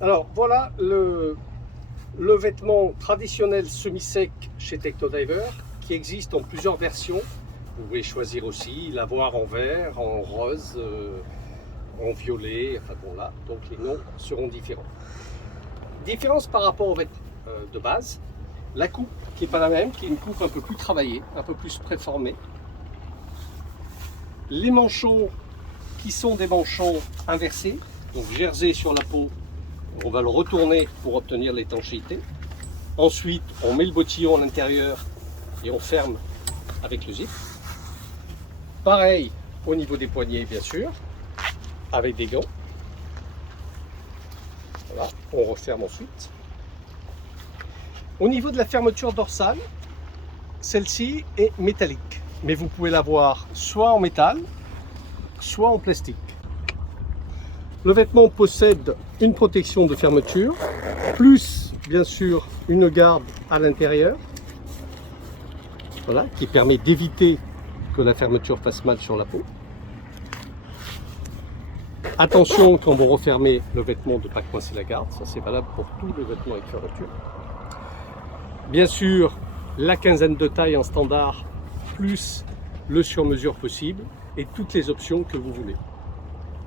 Alors voilà le vêtement traditionnel semi-sec chez Technodiver qui existe en plusieurs versions. Vous pouvez choisir aussi, l'avoir en vert, en rose, en violet, enfin bon là, donc les noms seront différents. Différence par rapport au vêtement de base, la coupe qui n'est pas la même, qui est une coupe un peu plus travaillée, un peu plus préformée. Les manchons qui sont des manchons inversés, donc jersey sur la peau, on va le retourner pour obtenir l'étanchéité. Ensuite, on met le bottillon à l'intérieur et on ferme avec le zip. Pareil au niveau des poignets, bien sûr, avec des gants. Voilà, on referme ensuite. Au niveau de la fermeture dorsale, celle-ci est métallique, mais vous pouvez l'avoir soit en métal, soit en plastique. Le vêtement possède une protection de fermeture, plus bien sûr une garde à l'intérieur, voilà, qui permet d'éviter que la fermeture fasse mal sur la peau. Attention quand vous refermez le vêtement de ne pas coincer la garde, ça c'est valable pour tous les vêtements avec fermeture. Bien sûr, la quinzaine de taille en standard, plus le sur-mesure possible et toutes les options que vous voulez.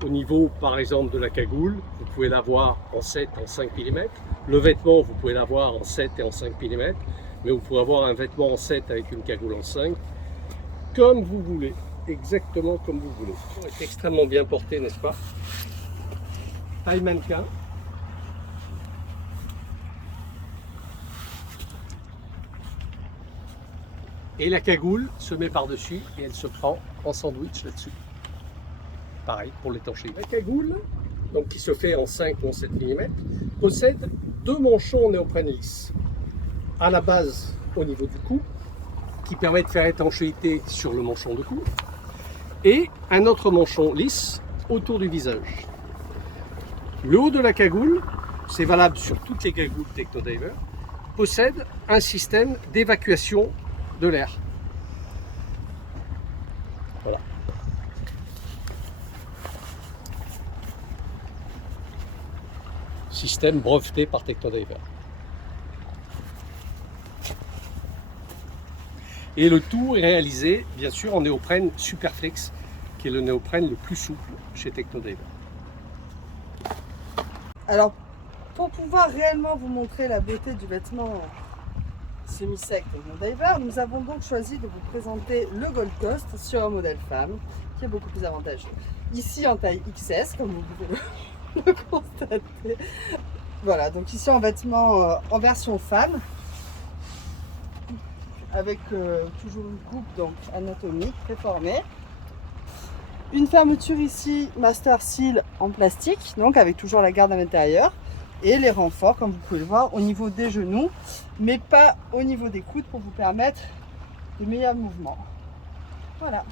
Au niveau par exemple de la cagoule, vous pouvez l'avoir en 7 en 5 mm. Le vêtement, vous pouvez l'avoir en 7 et en 5 mm. Mais vous pouvez avoir un vêtement en 7 avec une cagoule en 5. Comme vous voulez, exactement comme vous voulez. C'est extrêmement bien porté, n'est-ce pas? Taille mannequin. Et la cagoule se met par-dessus et elle se prend en sandwich là-dessus. Pareil pour l'étanchéité. La cagoule, donc qui se fait en 5 ou en 7 mm, possède deux manchons en néoprène lisse. À la base, au niveau du cou, qui permet de faire étanchéité sur le manchon de cou, et un autre manchon lisse autour du visage. Le haut de la cagoule, c'est valable sur toutes les cagoules Technodiver, possède un système d'évacuation de l'air. Voilà. Système breveté par Technodiver. Et le tout est réalisé, bien sûr, en néoprène Superflex, qui est le néoprène le plus souple chez Technodiver. Alors, pour pouvoir réellement vous montrer la beauté du vêtement semi-sec Technodiver, nous avons donc choisi de vous présenter le Gold Coast sur un modèle femme, qui est beaucoup plus avantageux. Ici en taille XS, comme vous pouvez le constater. Voilà, donc ici en vêtement en version femme, avec toujours une coupe donc anatomique, préformée. Une fermeture ici Master Seal en plastique, donc avec toujours la garde à l'intérieur. Et les renforts, comme vous pouvez le voir, au niveau des genoux, mais pas au niveau des coudes pour vous permettre de meilleurs mouvements. Voilà.